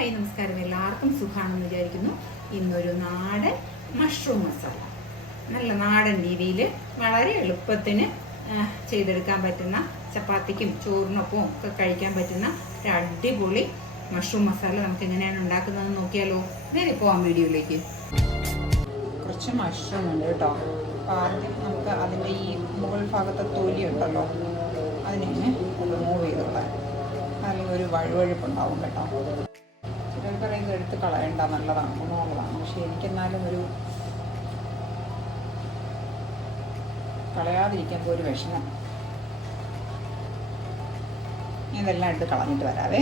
Hi നമസ്കാരം, എല്ലാവർക്കും സുഖമാണെന്ന് വിചാരിക്കുന്നു. ഇന്നൊരു നാടൻ മഷ്റൂം മസാല, നല്ല നാടൻ രീതിയിൽ വളരെ എളുപ്പത്തിന് ചെയ്തെടുക്കാൻ പറ്റുന്ന, ചപ്പാത്തിക്കും ചോറിനൊപ്പം ഒക്കെ കഴിക്കാൻ പറ്റുന്ന ഒരു അടിപൊളി മഷ്റൂം മസാല നമുക്ക് എങ്ങനെയാണ് ഉണ്ടാക്കുന്നതെന്ന് നോക്കിയാലോ. നേരെ പോവാം വീഡിയോയിലേക്ക്. കുറച്ച് മഷ്റൂം ഉണ്ട് കേട്ടോ. ആദ്യം നമുക്ക് അതിൻ്റെ ഈ മുകൾ ഭാഗത്തെ തൊലി ഉണ്ടല്ലോ, അതിനെ റിമൂവ് ചെയ്തോളാം. അല്ലെങ്കിൽ ഒരു വഴുവഴുപ്പുണ്ടാവും കേട്ടോ. ചിലർ പറയുന്നത് എടുത്ത് കളയണ്ട, നല്ലതാണ്, ഗുണമുള്ളതാണ്. പക്ഷേ എനിക്കെന്നാലും ഒരു കളയാതിരിക്കുമ്പോൾ ഒരു വിഷമം. ഇതെല്ലാം എടുത്ത് കളഞ്ഞിട്ട് വരാവേ.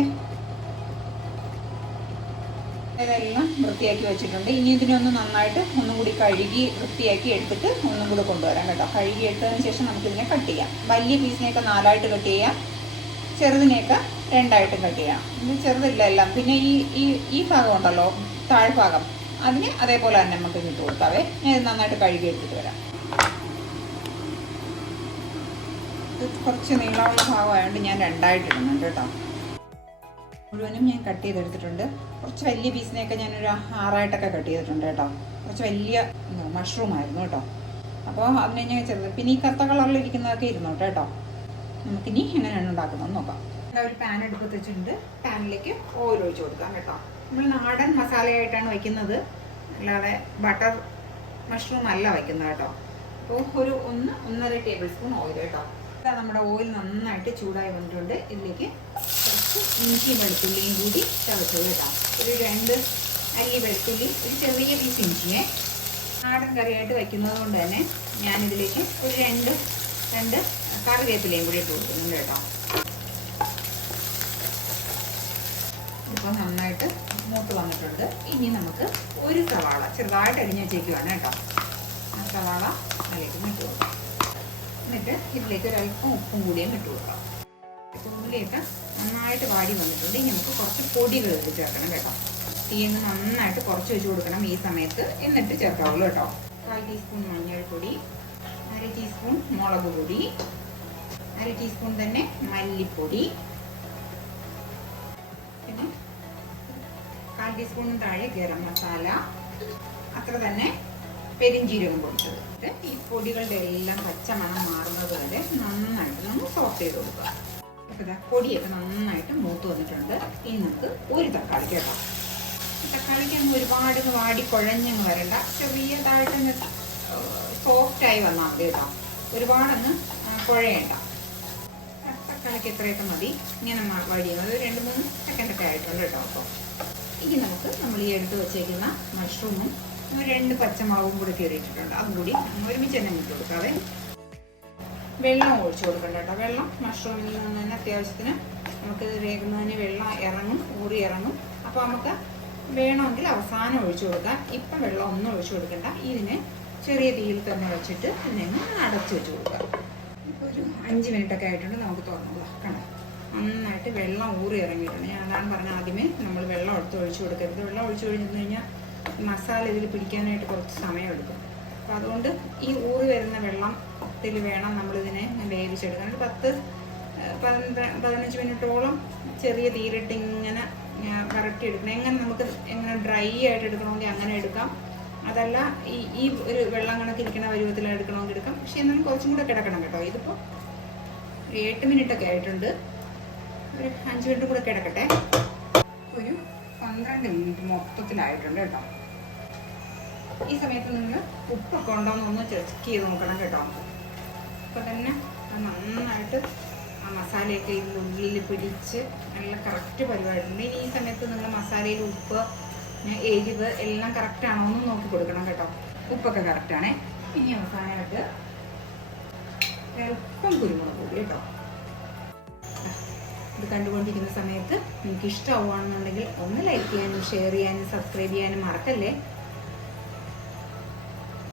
ഇതെല്ലാം വൃത്തിയാക്കി വെച്ചിട്ടുണ്ട്. ഇനി ഇതിനൊന്ന് നന്നായിട്ട് ഒന്നും കൂടി കഴുകി വൃത്തിയാക്കി എടുത്തിട്ട് ഒന്നും കൂടെ കൊണ്ടുവരാം കേട്ടോ. കഴുകി എടുത്തതിന് ശേഷം നമുക്കിതിനെ കട്ട് ചെയ്യാം. വലിയ പീസിനെയൊക്കെ 4 കട്ട് ചെയ്യാം, ചെറുതിനെയൊക്കെ 2 കട്ട് ചെയ്യാം. ഇത് ചെറുതില്ല എല്ലാം. പിന്നെ ഈ ഭാഗം ഉണ്ടല്ലോ, താഴ്ഭാഗം, അതിന് അതേപോലെ തന്നെ നമുക്ക് ഇട്ട് കൊടുക്കാവേ. ഞാൻ ഇത് നന്നായിട്ട് കഴുകി എടുത്തിട്ട് വരാം. ഇത് കുറച്ച് നീളമുള്ള ഭാഗമായതുകൊണ്ട് ഞാൻ 2 ഇടുന്നുണ്ട് കേട്ടോ. മുഴുവനും ഞാൻ കട്ട് ചെയ്തെടുത്തിട്ടുണ്ട്. കുറച്ച് വലിയ പീസിനെയൊക്കെ ഞാനൊരു 6 കട്ട് ചെയ്തിട്ടുണ്ട് കേട്ടോ. കുറച്ച് വലിയ മഷ്റൂം ആയിരുന്നു കേട്ടോ. അപ്പോൾ അതിനെ ഞാൻ ചെറുത്. പിന്നെ ഈ കറുത്ത കളറിലിരിക്കുന്നതൊക്കെ ഇരുന്നോട്ടെ കേട്ടോ. നമുക്കിനി എങ്ങനെയാണ് ഉണ്ടാക്കുന്നത് നോക്കാം. ഒരു പാൻ എടുത്ത് വെച്ചിട്ടുണ്ട്. പാനിലേക്ക് ഓയിൽ ഒഴിച്ച് കൊടുക്കാം കേട്ടോ. നമ്മൾ നാടൻ മസാലയായിട്ടാണ് വയ്ക്കുന്നത്, അല്ലാതെ ബട്ടർ മഷ്റൂം അല്ല വയ്ക്കുന്നത് കേട്ടോ. അപ്പോൾ ഒരു 1.5 ടേബിൾ സ്പൂൺ ഓയിൽ കേട്ടോ. നമ്മുടെ ഓയിൽ നന്നായിട്ട് ചൂടായി വന്നിട്ടുണ്ട്. ഇതിലേക്ക് കുറച്ച് ഇഞ്ചിയും വെളുത്തുള്ളിയും കൂടി ചതച്ചത് കേട്ടോ. ഒരു 2 അല്ലി വെളുത്തുള്ളി, ഒരു ചെറിയ പീസ് ഇഞ്ചിയെ. നാടൻ കറിയായിട്ട് വയ്ക്കുന്നത് കൊണ്ട് തന്നെ ഞാനിതിലേക്ക് ഒരു 2 കറിവേപ്പിലയും കൂടി ഇട്ട് കൊടുക്കുന്നുണ്ട് കേട്ടോ. ഇപ്പോൾ നന്നായിട്ട് മൂത്ത് വന്നിട്ടുണ്ട്. ഇനി നമുക്ക് ഒരു സവാള ചെറുതായിട്ട് അരിഞ്ഞ് വെച്ചേക്കുവാണ് കേട്ടോ. ആ സവാള അതിലേക്ക് ഇട്ട് കൊടുക്കാം. എന്നിട്ട് ഇതിലേക്ക് ഒരല്പം ഉപ്പും കൂടിയും ഇട്ട് കൊടുക്കാം. ഉള്ളിയൊക്കെ നന്നായിട്ട് വാടി വന്നിട്ടുണ്ട്. ഇനി നമുക്ക് കുറച്ച് പൊടികൾ ഇട്ട് ചേർക്കണം കേട്ടോ. തീയൊന്ന് നന്നായിട്ട് കുറച്ച് വെച്ച് കൊടുക്കണം ഈ സമയത്ത്, എന്നിട്ട് ചേർക്കാവുള്ളൂ കേട്ടോ. 1/4 ടീസ്പൂൺ മഞ്ഞൾപ്പൊടി, 1/2 ടീസ്പൂൺ മുളക് പൊടി, 1/2 ടീസ്പൂൺ തന്നെ മല്ലിപ്പൊടി, പിന്നെ 1/4 ടീസ്പൂണിന് താഴെ ഗരം മസാല, അത്ര തന്നെ പെരിഞ്ജീരകം പൊടിച്ചത്. ഈ പൊടികളുടെ എല്ലാം പച്ചമണം മാറുന്നത് വരെ നന്നായിട്ട് നമ്മൾ സോട്ട് ചെയ്ത് കൊടുക്കുക. അപ്പോൾ പൊടിയൊക്കെ നന്നായിട്ട് മൂത്ത് വന്നിട്ടുണ്ട്. ഇനി നമുക്ക് ഒരു തക്കാളി കേട്ടോ. തക്കാളിക്ക് അങ്ങ് ഒരുപാട് വാടി കുഴഞ്ഞങ്ങ് വരണ്ട, ചെറിയതായിട്ടങ്ങ് സോഫ്റ്റായി വന്നാൽ മതി കേട്ടോ. ഒരുപാടങ്ങ് കുഴയണ്ട. തക്കാളിക്ക് എത്രയൊക്കെ മതി. ഇങ്ങനെ വടിയുന്നത് 2-3 സെക്കൻഡൊക്കെ ആയിട്ടുണ്ട് കേട്ടോ. അപ്പോൾ ഇനി നമുക്ക് നമ്മൾ ഈ എടുത്ത് വെച്ചേക്കുന്ന മഷ്റൂമും 2 പച്ചമുളകും കൂടി കയറിയിട്ടിട്ടുണ്ട്, അതും കൂടി ഒരുമിച്ച് തന്നെ ഇട്ട് കൊടുക്കാതെ. വെള്ളം ഒഴിച്ചു കൊടുക്കണ്ട കേട്ടോ. വെള്ളം മഷ്റൂമിൽ നിന്ന് തന്നെ അത്യാവശ്യത്തിന് നമുക്ക് വേകുന്നതിന് വെള്ളം ഇറങ്ങും, ഊറി ഇറങ്ങും. അപ്പോൾ നമുക്ക് വേണമെങ്കിൽ അവസാനം ഒഴിച്ചു കൊടുക്കാം. ഇപ്പം വെള്ളം ഒന്നും ഒഴിച്ചു കൊടുക്കണ്ട. ഇതിനെ ചെറിയ തീയിൽ തന്നെ വെച്ചിട്ട് ഇതിനെ അടച്ചു വെച്ച് കൊടുക്കാം. ഇപ്പോൾ ഒരു 5 മിനിറ്റൊക്കെ ആയിട്ടുണ്ട്. നമുക്ക് തുറന്നു കണ്ടോ, നന്നായിട്ട് വെള്ളം ഊറി ഇറങ്ങിയിട്ടുണ്ട്. ഞാൻ അതാണ് പറഞ്ഞത്, ആദ്യമേ നമ്മൾ വെള്ളം ഒഴിച്ചു കൊടുക്കരുത്. വെള്ളം ഒഴിച്ചു കഴിഞ്ഞിരുന്നു കഴിഞ്ഞാൽ മസാല ഇതിൽ പിടിക്കാനായിട്ട് കുറച്ച് സമയമെടുക്കും. അപ്പോൾ അതുകൊണ്ട് ഈ ഊറി വരുന്ന വെള്ളത്തിൽ വേണം നമ്മളിതിനെ വേവിച്ചെടുക്കാൻ. 10-15 മിനിറ്റോളം ചെറിയ തീയിലിട്ട് ഇങ്ങനെ വരട്ടിയെടുക്കണം. എങ്ങനെ ഡ്രൈ ആയിട്ട് എടുക്കണമെങ്കിൽ അങ്ങനെ എടുക്കാം. അതല്ല ഈ ഒരു വെള്ളം കണക്കിരിക്കുന്ന പരുവത്തിൽ എടുക്കണമെങ്കിൽ എടുക്കാം. പക്ഷെ എന്നാലും കുറച്ചും കൂടെ കിടക്കണം കേട്ടോ. ഇതിപ്പോൾ 8 മിനിറ്റൊക്കെ ആയിട്ടുണ്ട്. ഒരു 5 മിനിറ്റ് കൂടെ കിടക്കട്ടെ. ഒരു 12 മിനിറ്റ് മൊത്തത്തിലായിട്ടുണ്ട് കേട്ടോ. ഈ സമയത്ത് നിങ്ങൾ ഉപ്പൊക്കെ ഉണ്ടോയെന്നൊന്ന് ചെക്ക് ചെയ്ത് നോക്കണം കേട്ടോ. അപ്പോൾ തന്നെ നന്നായിട്ട് ആ മസാലയൊക്കെ ഇതിനുള്ളിൽ പിടിച്ച് നല്ല കറക്റ്റ് പരിപാടിയുണ്ട്. ഇനി ഈ സമയത്ത് നിങ്ങൾ മസാലയിൽ ഉപ്പ്, എരിവ് എല്ലാം കറക്റ്റാണോ എന്ന് നോക്കി കൊടുക്കണം കേട്ടോ. ഉപ്പൊക്കെ കറക്റ്റാണേ. ഇനി അവസാനമായിട്ട് അല്പം കുരുമുളക് പൊടി കേട്ടോ. ഇത് കണ്ടുകൊണ്ടിരിക്കുന്ന സമയത്ത് നിങ്ങൾക്ക് ഇഷ്ടമാവുകയാണെന്നുണ്ടെങ്കിൽ ഒന്ന് ലൈക്ക് ചെയ്യാനും ഷെയർ ചെയ്യാനും സബ്സ്ക്രൈബ് ചെയ്യാനും മറക്കല്ലേ.